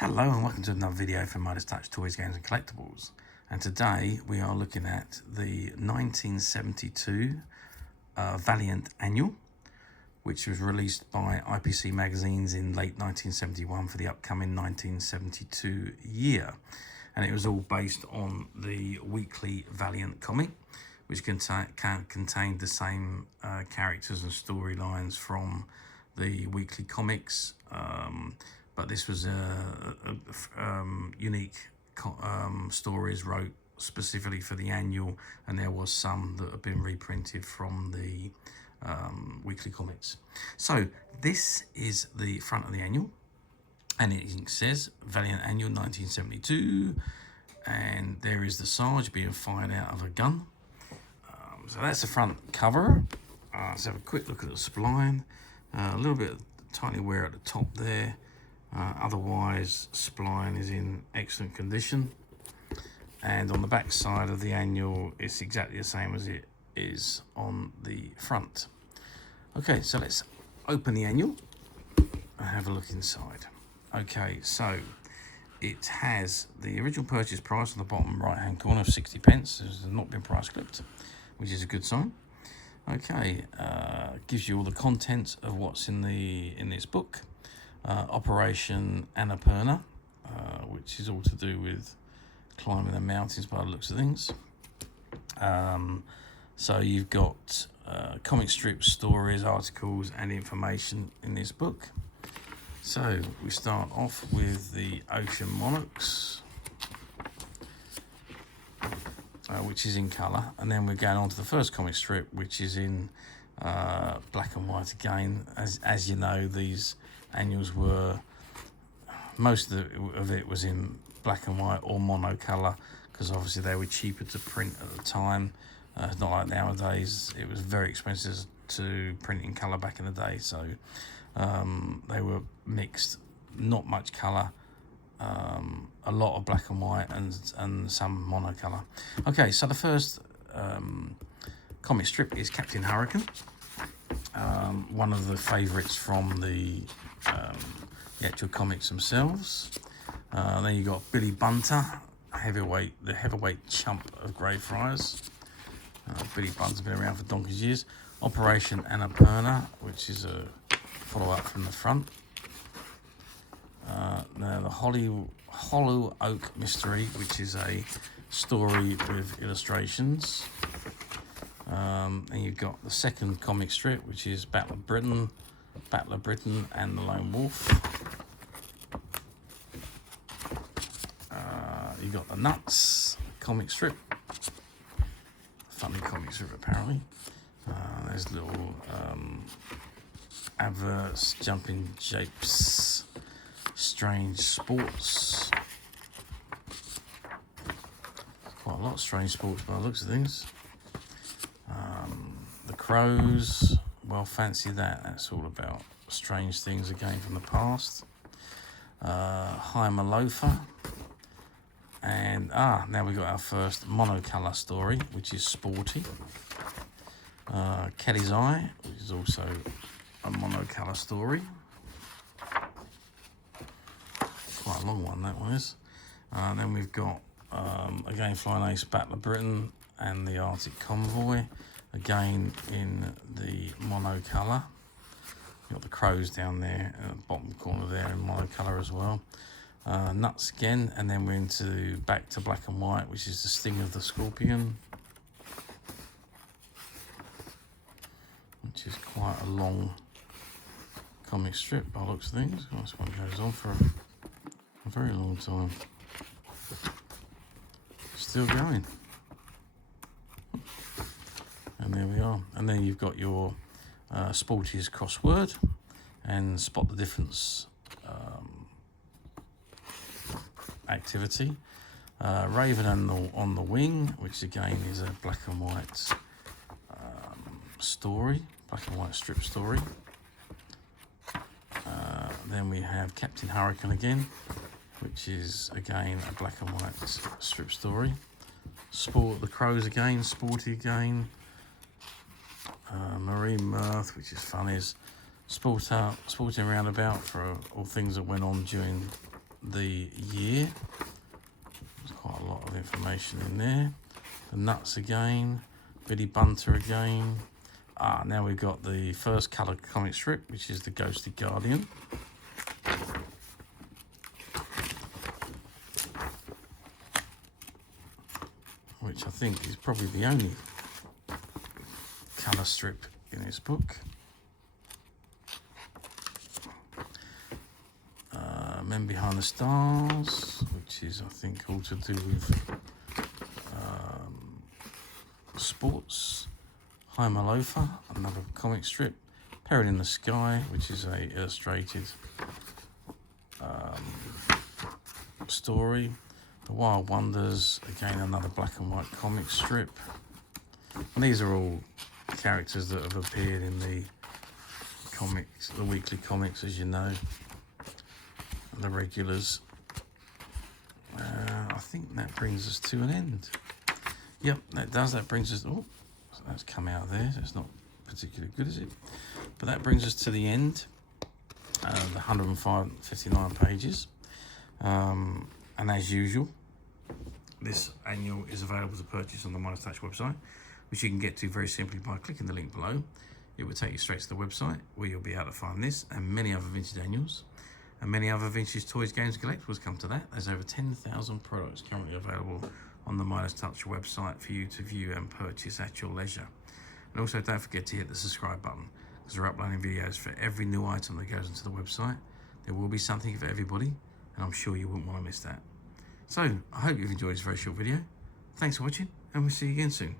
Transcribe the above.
Hello and welcome to another video from Midas Touch Toys, Games and Collectibles. And today we are looking at the 1972 Valiant Annual, which was released by IPC Magazines in late 1971 for the upcoming 1972 year. And it was all based on the weekly Valiant comic, which contained the same characters and storylines from the weekly comics. But this was unique stories wrote specifically for the annual, and there was some that have been reprinted from the weekly comics. So this is the front of the annual, and it says Valiant Annual 1972, and there is the Sarge being fired out of a gun. So that's the front cover. Let's have a quick look at the spline. A little bit of tiny wear at the top there. Otherwise, spline is in excellent condition. And on the back side of the annual, it's exactly the same as it is on the front. Okay, so let's open the annual and have a look inside. Okay, so it has the original purchase price on the bottom right hand corner of 60 pence. It has not been price clipped, which is a good sign. Okay, gives you all the contents of what's in this book. Operation Annapurna, which is all to do with climbing the mountains by the looks of things. So you've got comic strips, stories, articles and information in this book. So we start off with the Ocean Monarchs, which is in colour, and then we're going on to the first comic strip, which is in black and white again. As you know, these annuals were, most of it was in black and white or monocolour, because obviously they were cheaper to print at the time. It's not like nowadays. It was very expensive to print in colour back in the day, so they were mixed, not much colour, a lot of black and white and some monocolour. Okay, so the first comic strip is Captain Hurricane, one of the favourites from the actual comics themselves. Then you got Billy Bunter, the heavyweight chump of Greyfriars. Billy Bunter's been around for donkey's years. Operation Annapurna, which is a follow-up from the front. Now the Hollow Oak Mystery, which is a story with illustrations. And you've got the second comic strip, which is Battle of Britain and the Lone Wolf. You got the Nuts comic strip, funny comic strip apparently. There's little adverts, jumping japes, strange sports. Quite a lot of strange sports by the looks of things. The Crows, well, fancy that. That's all about strange things again from the past. Loafer. And now we've got our first monocolour story, which is Sporty. Kelly's Eye, which is also a monocolour story. Quite a long one, that one is. Then we've got, again, Flying Ace, Battle of Britain and the Arctic Convoy, again in the monocolour. You've got the Crows down there, at the bottom corner there in monocolour as well. Nuts again, and then we're back to black and white, which is the Sting of the Scorpion, which is quite a long comic strip by the looks of things. This one goes on for a very long time. Still going. And there we are. And then you've got your Sporty's Crossword and Spot the Difference activity. Raven on the Wing, which again is a black and white story, black and white strip story. Then we have Captain Hurricane again, which is again a black and white strip story. The Crows again, Sporty again. Marine Mirth, which is fun, is Sporting Roundabout for all things that went on during the year. There's quite a lot of information in there. The nuts again, Billy Bunter again. Now we've got the first colour comic strip, which is the Ghostly Guardian. Which I think is probably the only colour strip in this book. Men Behind the Stars, which is, I think, all to do with sports. Loafer, another comic strip. Peril in the Sky, which is a illustrated story. The Wild Wonders, again another black and white comic strip. And these are all characters that have appeared in the comics, the weekly comics, as you know, and the regulars. I think that brings us to an end. Yep, that does. That brings us. Oh, that's come out there. So it's not particularly good, is it? But that brings us to the end. The 159 pages. And as usual, this annual is available to purchase on the Midas Touch website, which you can get to very simply by clicking the link below. It will take you straight to the website where you'll be able to find this and many other vintage annuals and many other vintage toys, games, and collectibles. Come to that. There's over 10,000 products currently available on the Midas Touch website for you to view and purchase at your leisure. And also don't forget to hit the subscribe button, because we're uploading videos for every new item that goes into the website. There will be something for everybody, and I'm sure you wouldn't want to miss that. So I hope you've enjoyed this very short video. Thanks for watching, and we'll see you again soon.